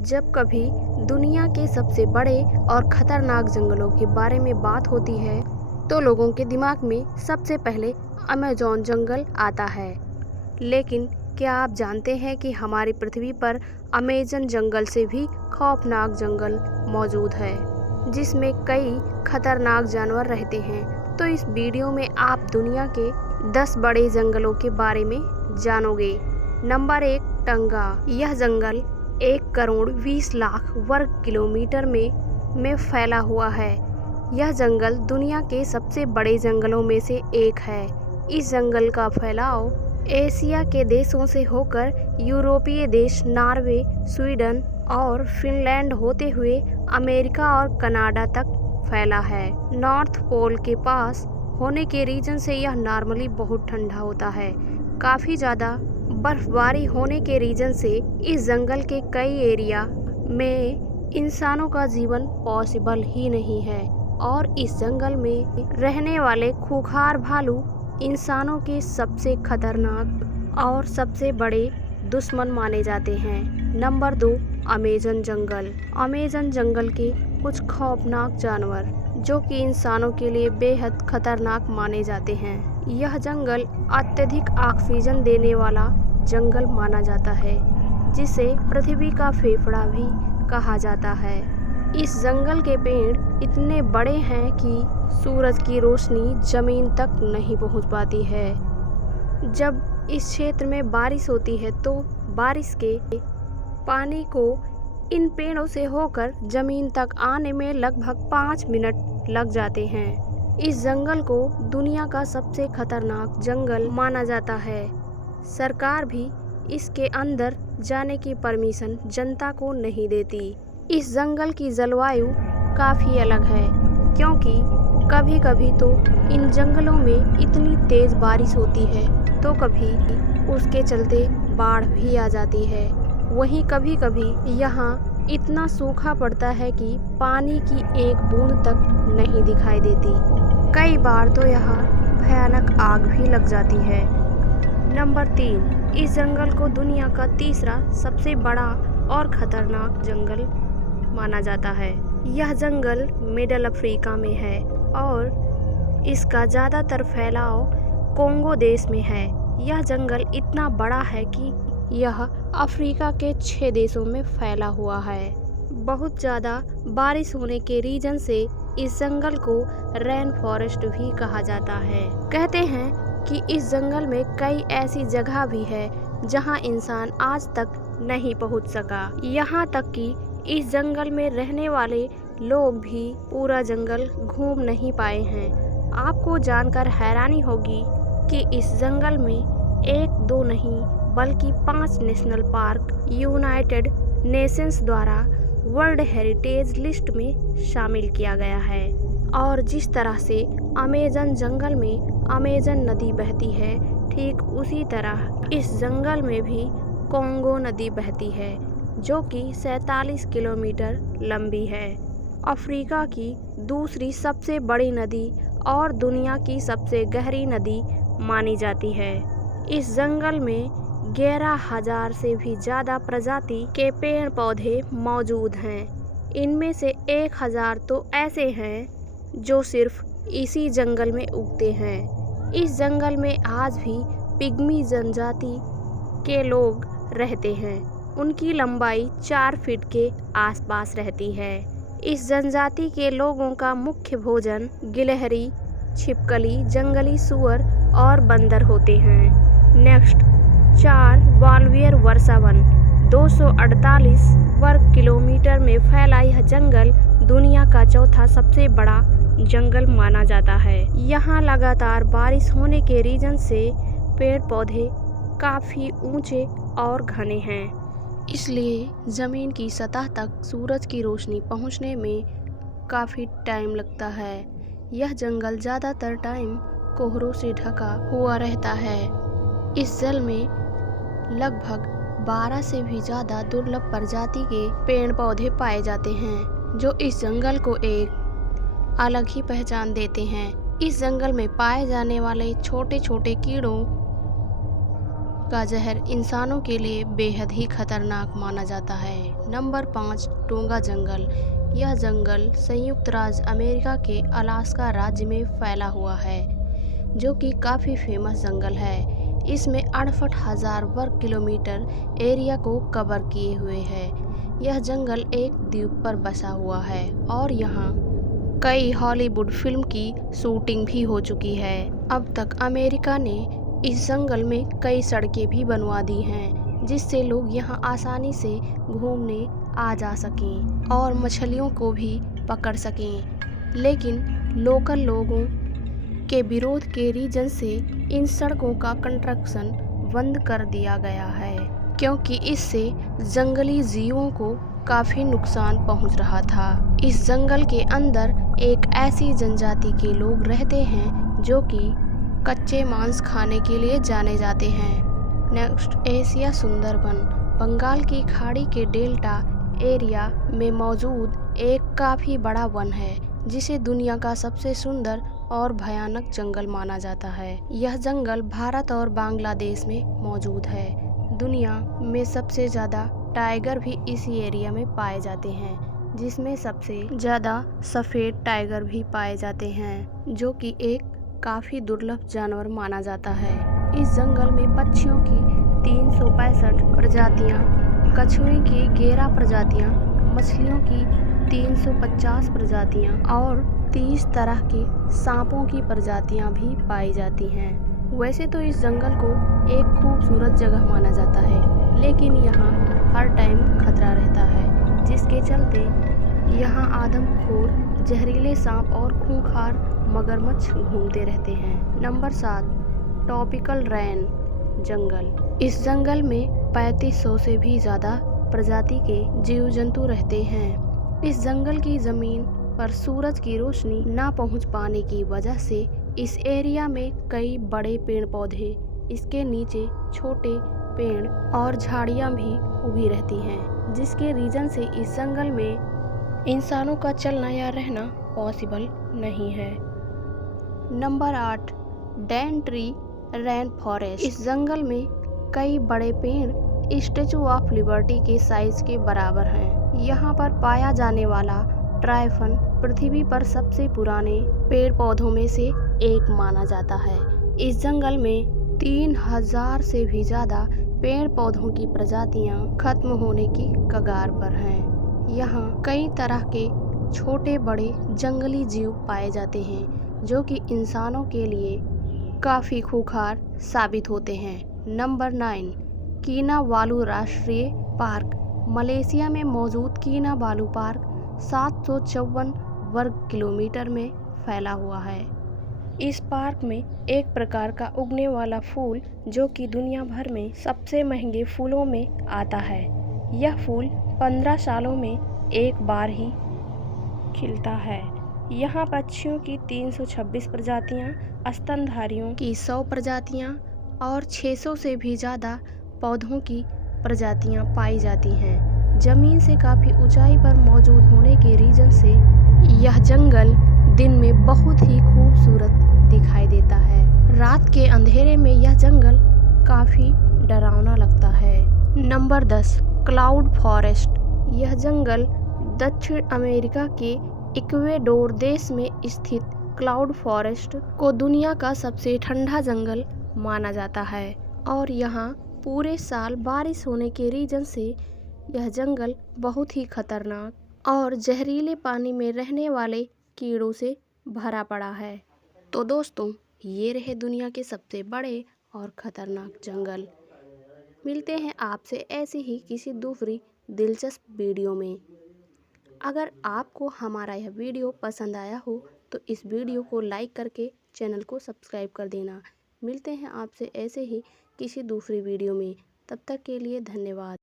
जब कभी दुनिया के सबसे बड़े और खतरनाक जंगलों के बारे में बात होती है तो लोगों के दिमाग में सबसे पहले अमेज़न जंगल आता है। लेकिन क्या आप जानते हैं कि हमारी पृथ्वी पर अमेज़न जंगल से भी खौफनाक जंगल मौजूद है, जिसमें कई खतरनाक जानवर रहते हैं। तो इस वीडियो में आप दुनिया के 10 बड़े जंगलों के बारे में जानोगे। नंबर 1, टंगा। यह जंगल 1 करोड़ 20 लाख वर्ग किलोमीटर में फैला हुआ है। यह जंगल दुनिया के सबसे बड़े जंगलों में से एक है। इस जंगल का फैलाव एशिया के देशों से होकर यूरोपीय देश नॉर्वे, स्वीडन और फिनलैंड होते हुए अमेरिका और कनाडा तक फैला है। नॉर्थ पोल के पास होने के रीजन से यह नॉर्मली बहुत ठंडा होता है। काफ़ी ज़्यादा बर्फबारी होने के रीजन से इस जंगल के कई एरिया में इंसानों का जीवन पॉसिबल ही नहीं है और इस जंगल में रहने वाले खूंखार भालू इंसानों के सबसे खतरनाक और सबसे बड़े दुश्मन माने जाते हैं। नंबर 2, अमेज़न जंगल। अमेज़न जंगल के कुछ खौफनाक जानवर जो कि इंसानों के लिए बेहद खतरनाक माने जाते हैं। यह जंगल अत्यधिक ऑक्सीजन देने वाला जंगल माना जाता है, जिसे पृथ्वी का फेफड़ा भी कहा जाता है। इस जंगल के पेड़ इतने बड़े हैं कि सूरज की रोशनी जमीन तक नहीं पहुंच पाती है। जब इस क्षेत्र में बारिश होती है तो बारिश के पानी को इन पेड़ों से होकर जमीन तक आने में लगभग 5 मिनट लग जाते हैं। इस जंगल को दुनिया का सबसे खतरनाक जंगल माना जाता है। सरकार भी इसके अंदर जाने की परमिशन जनता को नहीं देती। इस जंगल की जलवायु काफ़ी अलग है, क्योंकि कभी कभी तो इन जंगलों में इतनी तेज़ बारिश होती है तो कभी उसके चलते बाढ़ भी आ जाती है। वहीं कभी कभी यहाँ इतना सूखा पड़ता है कि पानी की एक बूंद तक नहीं दिखाई देती। कई बार तो यहाँ भयानक आग भी लग जाती है। नंबर 3, इस जंगल को दुनिया का तीसरा सबसे बड़ा और खतरनाक जंगल माना जाता है। यह जंगल मिडल अफ्रीका में है और इसका ज़्यादातर फैलाव कोंगो देश में है। यह जंगल इतना बड़ा है कि यह अफ्रीका के 6 देशों में फैला हुआ है। बहुत ज़्यादा बारिश होने के रीजन से इस जंगल को रेन फॉरेस्ट भी कहा जाता है। कहते हैं कि इस जंगल में कई ऐसी जगह भी है जहां इंसान आज तक नहीं पहुंच सका। यहाँ तक कि इस जंगल में रहने वाले लोग भी पूरा जंगल घूम नहीं पाए हैं। आपको जानकर हैरानी होगी कि इस जंगल में 1-2 नहीं बल्कि 5 नेशनल पार्क यूनाइटेड नेशंस द्वारा वर्ल्ड हेरिटेज लिस्ट में शामिल किया गया है। और जिस तरह से अमेज़न जंगल में अमेज़न नदी बहती है, ठीक उसी तरह इस जंगल में भी कोंगो नदी बहती है, जो कि 47 किलोमीटर लंबी है। अफ्रीका की दूसरी सबसे बड़ी नदी और दुनिया की सबसे गहरी नदी मानी जाती है। इस जंगल में 11,000 से भी ज़्यादा प्रजाति के पेड़ पौधे मौजूद हैं। इनमें से 1,000 तो ऐसे हैं जो सिर्फ इसी जंगल में उगते हैं। इस जंगल में आज भी पिग्मी जनजाति के लोग रहते हैं। उनकी लंबाई 4 फीट के आसपास रहती है। इस जनजाति के लोगों का मुख्य भोजन गिलहरी, छिपकली, जंगली सूअर और बंदर होते हैं। नेक्स्ट, 4 वाल्वियर वर्षावन। 248 वर्ग किलोमीटर में फैला यह जंगल दुनिया का चौथा सबसे बड़ा जंगल माना जाता है। यहाँ लगातार बारिश होने के रीजन से पेड़ पौधे काफ़ी ऊंचे और घने हैं, इसलिए ज़मीन की सतह तक सूरज की रोशनी पहुंचने में काफ़ी टाइम लगता है। यह जंगल ज़्यादातर टाइम कोहरों से ढका हुआ रहता है। इस जल में लगभग 12 से भी ज़्यादा दुर्लभ प्रजाति के पेड़ पौधे पाए जाते हैं, जो इस जंगल को एक अलग ही पहचान देते हैं। इस जंगल में पाए जाने वाले छोटे छोटे कीड़ों का जहर इंसानों के लिए बेहद ही खतरनाक माना जाता है। नंबर 5, टोंगा जंगल। यह जंगल संयुक्त राज्य अमेरिका के अलास्का राज्य में फैला हुआ है, जो कि काफ़ी फेमस जंगल है। इसमें 68,000 वर्ग किलोमीटर एरिया को कवर किए हुए है। यह जंगल एक द्वीप पर बसा हुआ है और यहाँ कई हॉलीवुड फिल्म की शूटिंग भी हो चुकी है। अब तक अमेरिका ने इस जंगल में कई सड़कें भी बनवा दी हैं, जिससे लोग यहाँ आसानी से घूमने आ जा सकें और मछलियों को भी पकड़ सकें। लेकिन लोकल लोगों के विरोध के रीजन से इन सड़कों का कंस्ट्रक्शन बंद कर दिया गया है, क्योंकि इससे जंगली जीवों को काफ़ी नुकसान पहुंच रहा था। इस जंगल के अंदर एक ऐसी जनजाति के लोग रहते हैं जो कि कच्चे मांस खाने के लिए जाने जाते हैं। Next, Asia Sundarban. बंगाल की खाड़ी के डेल्टा एरिया में मौजूद एक काफ़ी बड़ा वन है, जिसे दुनिया का सबसे सुंदर और भयानक जंगल माना जाता है। यह जंगल भारत और बांग्लादेश में मौजूद है। दुनिया में सबसे ज़्यादा टाइगर भी इसी एरिया में पाए जाते हैं, जिसमें सबसे ज़्यादा सफ़ेद टाइगर भी पाए जाते हैं, जो कि एक काफ़ी दुर्लभ जानवर माना जाता है। इस जंगल में पक्षियों की 365 प्रजातियाँ, कछुए की 11 प्रजातियाँ, मछलियों की 350 प्रजातियाँ और 30 तरह के सांपों की प्रजातियाँ भी पाई जाती हैं। वैसे तो इस जंगल को एक खूबसूरत जगह माना जाता है, लेकिन यहाँ हर टाइम खतरा रहता है, जिसके चलते यहाँ आदमखोर, जहरीले सांप और खूंखार मगरमच्छ घूमते रहते हैं। नंबर 7, ट्रॉपिकल रेन जंगल। इस जंगल में 3500 से भी ज़्यादा प्रजाति के जीव जंतु रहते हैं। इस जंगल की ज़मीन पर सूरज की रोशनी ना पहुंच पाने की वजह से इस एरिया में कई बड़े पेड़ पौधे, इसके नीचे छोटे पेड़ और झाड़ियां भी उगी रहती हैं, जिसके रीजन से इस जंगल में इंसानों का चलना या रहना पॉसिबल नहीं है। Number 8, Daintree rain forest. इस जंगल में कई बड़े पेड़ स्टैचू ऑफ लिबर्टी के साइज के बराबर हैं। यहाँ पर पाया जाने वाला ट्राइफन पृथ्वी पर सबसे पुराने पेड़ पौधों में से एक माना जाता है। इस जंगल में 3000 से भी ज़्यादा पेड़ पौधों की प्रजातियां खत्म होने की कगार पर हैं। यहाँ कई तरह के छोटे बड़े जंगली जीव पाए जाते हैं, जो कि इंसानों के लिए काफ़ी खूंखार साबित होते हैं। नंबर 9, कीनावालू राष्ट्रीय पार्क। मलेशिया में मौजूद कीनावालू पार्क 754 वर्ग किलोमीटर में फैला हुआ है। इस पार्क में एक प्रकार का उगने वाला फूल, जो कि दुनिया भर में सबसे महंगे फूलों में आता है। यह फूल 15 सालों में एक बार ही खिलता है। यहाँ पक्षियों की 326 प्रजातियाँ, स्तनधारियों की 100 प्रजातियाँ और 600 से भी ज़्यादा पौधों की प्रजातियाँ पाई जाती हैं। ज़मीन से काफ़ी ऊंचाई पर मौजूद होने के रीजन से यह जंगल दिन में बहुत ही खूबसूरत दिखाई देता है। रात के अंधेरे में यह जंगल काफ़ी डरावना लगता है। Number 10, cloud forest. यह जंगल दक्षिण अमेरिका के इक्वेडोर देश में स्थित क्लाउड फॉरेस्ट को दुनिया का सबसे ठंडा जंगल माना जाता है और यहाँ पूरे साल बारिश होने के रीजन से यह जंगल बहुत ही खतरनाक और जहरीले पानी में रहने वाले कीड़ों से भरा पड़ा है। तो दोस्तों, ये रहे दुनिया के सबसे बड़े और ख़तरनाक जंगल। मिलते हैं आपसे ऐसे ही किसी दूसरी दिलचस्प वीडियो में। अगर आपको हमारा यह वीडियो पसंद आया हो तो इस वीडियो को लाइक करके चैनल को सब्सक्राइब कर देना। मिलते हैं आपसे ऐसे ही किसी दूसरी वीडियो में। तब तक के लिए धन्यवाद।